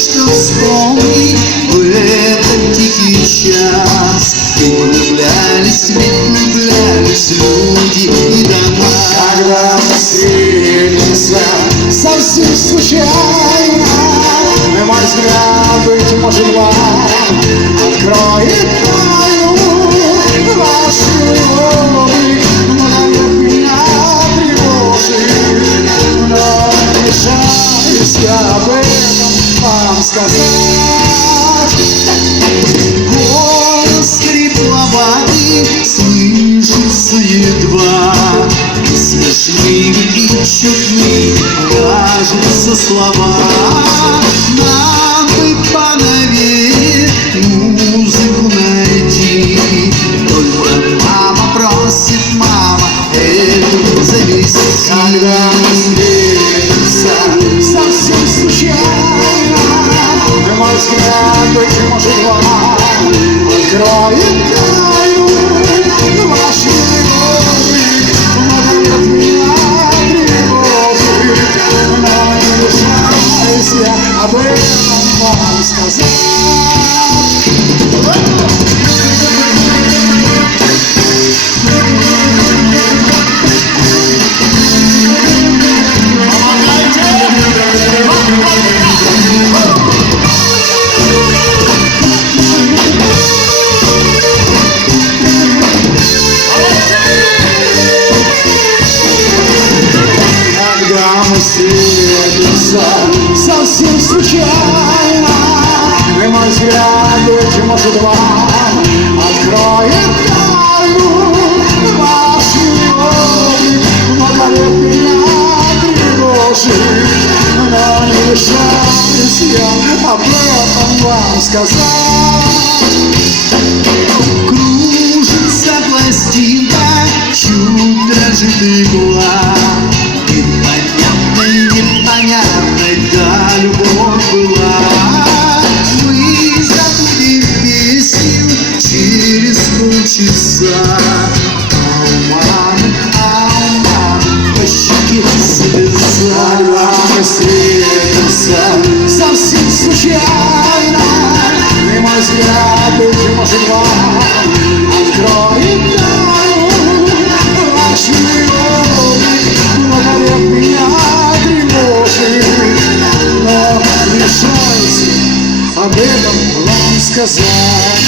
что вспомнить в этот тихий час. Ведь влюблялись люди и дома. Когда мы встретимся совсем случайно, мой взгляд, быть может, вам откроет тайну вашей любви. Мгновенно меня тревожит, но не решаюсь я об этом вам сказать. Голос хрипловатый слышится едва, смешные и чудные кажутся слова. Нам бы поновее музыку найти, только мама просит, мама, эту завести. Когда мы встретимся совсем случайно, мой взгляд, быть может, вам откроет тайну вашей любви. Мгновенно меня тревожит, но не решаюсь я об этом вам сказать. Когда мы встретимся совсем случайно, мой взгляд, быть может, вам откроет тайну вашей любви. Мгновенно меня тревожит, но не решаюсь я об этом вам сказать. Кружится пластинка, чуть дрожит игла. Непонятной, да, любовь была. Мы забудем песню через полчаса. А у мамы по щеке слеза. Когда мы встретимся совсем случайно, мой взгляд, быть может, вам откроет тайну вашей любви. Мгновенно меня тревожит, но не решаюсь об этом вам сказать.